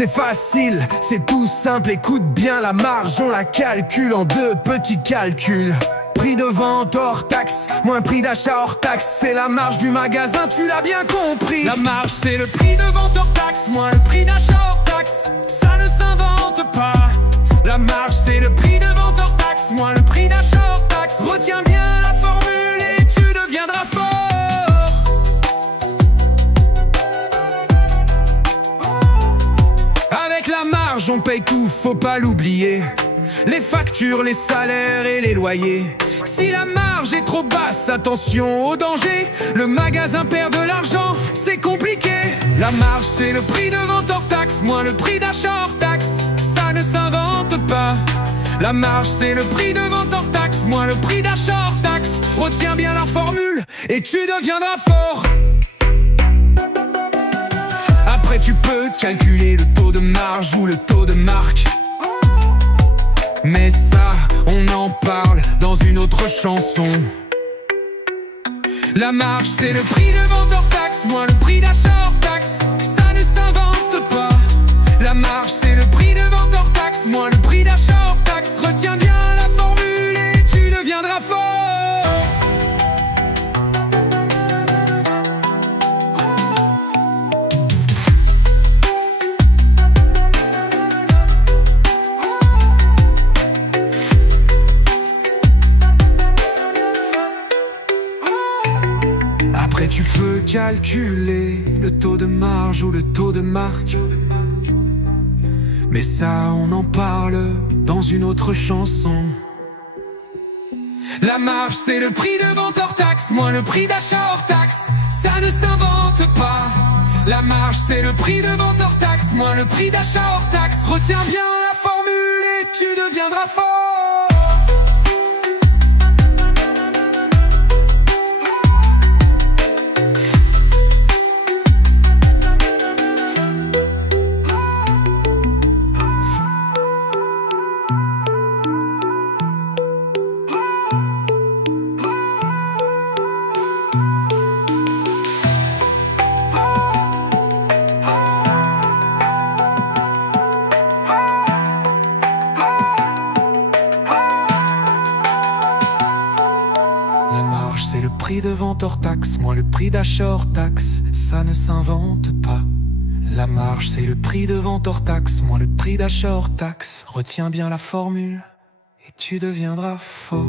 C'est facile, c'est tout simple, écoute bien la marge, on la calcule en deux petits calculs. Prix de vente hors taxe, moins prix d'achat hors taxe, c'est la marge du magasin, tu l'as bien compris. La marge c'est le prix de vente hors taxe, moins le prix d'achat hors taxe, ça ne s'invente pas. La marge c'est le prix de vente hors taxe, moins le prix d'achat hors taxe. Retiens bien la formule et tu deviendras fort. Avec la marge on paye tout, faut pas l'oublier. Les factures, les salaires et les loyers. Si la marge est trop basse, attention au danger. Le magasin perd de l'argent, c'est compliqué. La marge c'est le prix de vente hors taxe, moins le prix d'achat hors taxe, ça ne s'invente pas. La marge c'est le prix de vente hors taxe, moins le prix d'achat hors taxe. Retiens bien la formule et tu deviendras fort. Après tu peux calculer le taux de marge ou le taux de marque, mais ça, on en parle dans une autre chanson. La marge, c'est le prix de vente hors taxe, moins le prix d'achat hors taxe, ça ne s'invente pas. La marge, c'est le prix de vente hors taxe, moins le prix d'achat hors taxe. Retiens bien la formule et tu deviendras fort. Après tu peux calculer le taux de marge ou le taux de marque, mais ça on en parle dans une autre chanson. La marge c'est le prix de vente hors taxe, moins le prix d'achat hors taxe, ça ne s'invente pas. La marge c'est le prix de vente hors taxe, moins le prix d'achat hors taxe. Retiens bien la formule et tu deviendras fort. La marge c'est le prix de vente hors taxe, moins le prix d'achat hors taxe, ça ne s'invente pas. La marge c'est le prix de vente hors taxe, moins le prix d'achat hors taxe. Retiens bien la formule et tu deviendras fort.